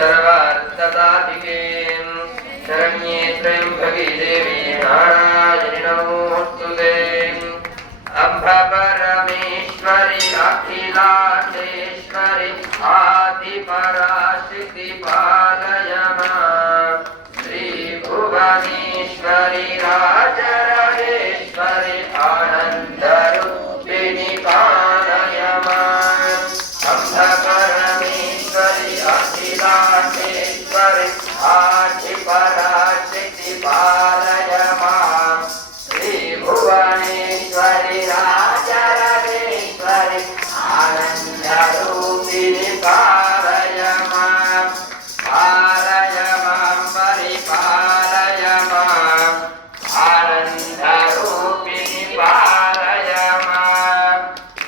सर्वार्थसाधिके शरण्ये त्र्यम्बके देवी नारायणि नमोऽस्तुते अम्ब परमेश्वरि अखिलाण्डेश्वरि आदिपराशक्ति पालय मां श्रीभुवनेश्वरि राजराजेश्वरि आनन्दरूपिणि पालय मां अम्ब परमेश्वरि अखिलाण्डेश्वरि आदिपराशक्ति पालय मां श्रीभुवनेश्वरि राजराजेश्वरि आनन्दरूपिणि पालय मां परिपालय मां आनन्दरूपिणि पालय मां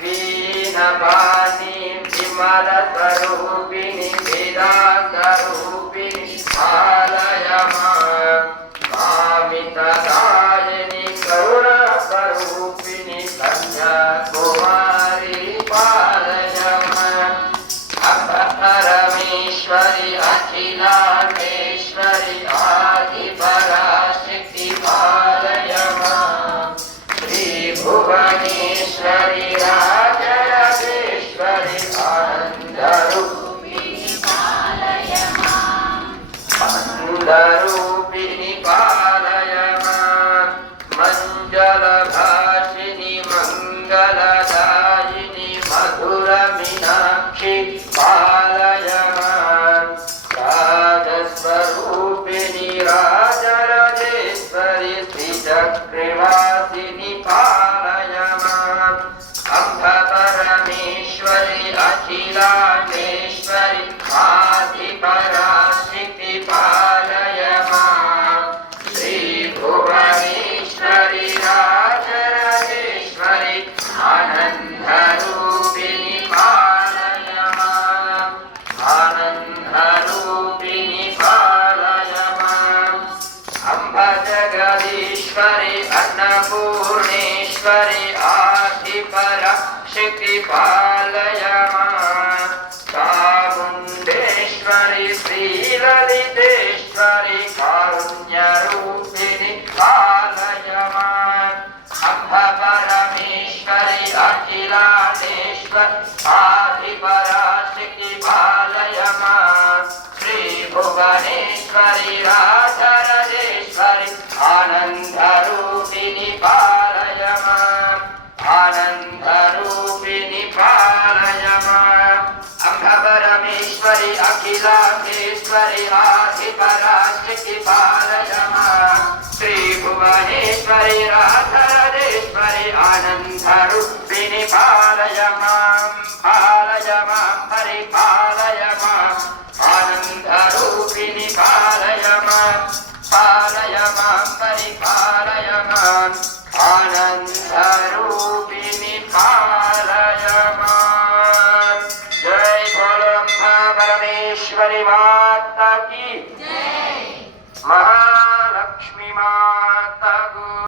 वीणवाणी विमलस्वरूपिणि वेदान्तरूपिणि पालय मां कामितदायिनि करुणास्वरूपिणि कन्याकुमारी पालय मां अम्ब परमेश्वरि अखिलाण्डेश्वरि आदिपराशक्ति पालय मां श्रीभुवनेश्वरि राजराजेश्वरि आनन्दरूपिणि पालय मां आनन्दरूपिणि पालय मां मञ्जलभाषिणि मङ्गलदायिनि मधुरमीनाक्षि पालय मां राजस्वरूपिणि राजराजेश्वरि श्रीचक्रवासिनि पालय मां अम्ब परमेश्वरि अखिलाण्डेश्वरि आदिपराशक्ति पालय मां श्रीभुवनेश्वरि राजराजेश्वरि आनन्दरूपिणि पालय मां आनन्दरूपिणि पालय मां अम्ब जगदीश्वरि अन्नपूर्णेश्वरि आदिपराशक्ति पालय मां चामुण्डेश्वरि श्रीललितेश्वरि कारुण्यरूपिणि पालय मां अम्ब परमेश्वरि अखिलाण्डेश्वरि आदिपराशक्ति पालय मां श्रीभुवनेश्वरि राजराजेश्वरि आनन्दरूपिणि पालय मां आनन्दरूपिणि पालय मां अम्ब परमेश्वरि अखिलाण्डेश्वरि आदिपराशक्ति पालय मां श्रीभुवनेश्वरि राजराजेश्वरि आनन्दरूपिणि पालय मां परिपालय मां आनन्दरूपिणि पालय मां परिपालय मां आनन्दरूपिणि पालय मां जय बोलो अम्बा परमेश्वरी माता की जय महालक्ष्मी माता